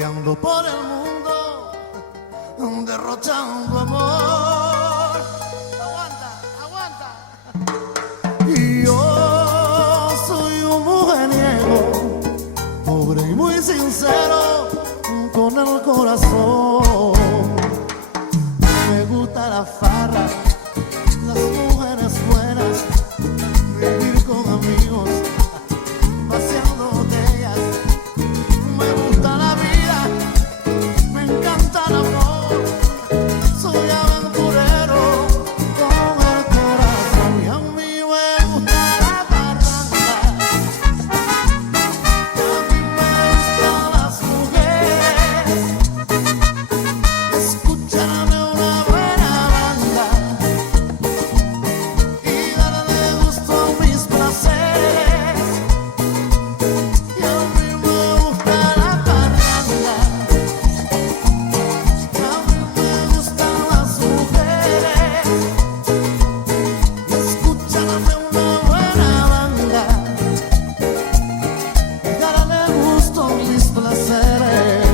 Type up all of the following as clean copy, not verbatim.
que ando por el mundo derrochando amor. Aguanta, aguanta. Y yo soy un mujeriego, pobre y muy sincero, con el corazón. Me gusta la farra, las mujeres buenas, vivir con amigos, vaciando botellas. Me gusta la vida, me encanta el amor, soy aventurero con el corazón. Y a mí me gusta la parranda, y a mí me gustan las mujeres, escucharme una buena banda y darle gusto a mis placeres. Y a mí me gusta la parranda, y a mí me gustan las mujeres, escucharme una buena banda y darle gusto a mis placeres.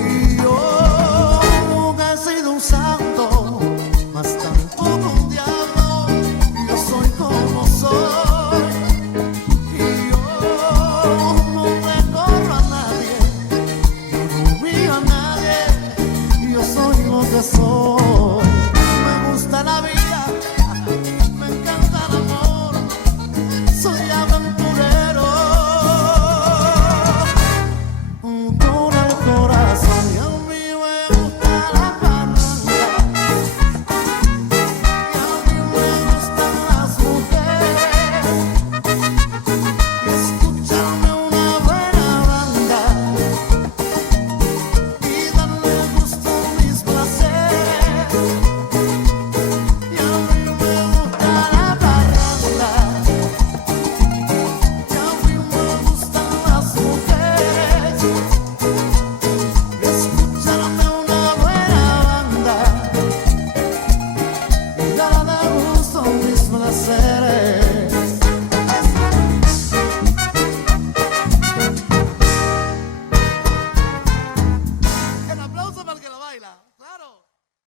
Y yo nunca he sido un santo, mas tampoco un diablo. Yo soy como soy, y yo no recorro a nadie, y no humillo a nadie. Yo soy lo que soy. Me gusta la vida, me encanta el amor, soy aventurero con el corazón. Y a mí me gusta la parranda, y a mí me gustan las mujeres, y escucharme una buena banda y darle gusto a mis placeres. Y a mí me gusta la parranda, y a mí me gustan las mujeres, escucharme una buena banda y darle gusto a mis placeres.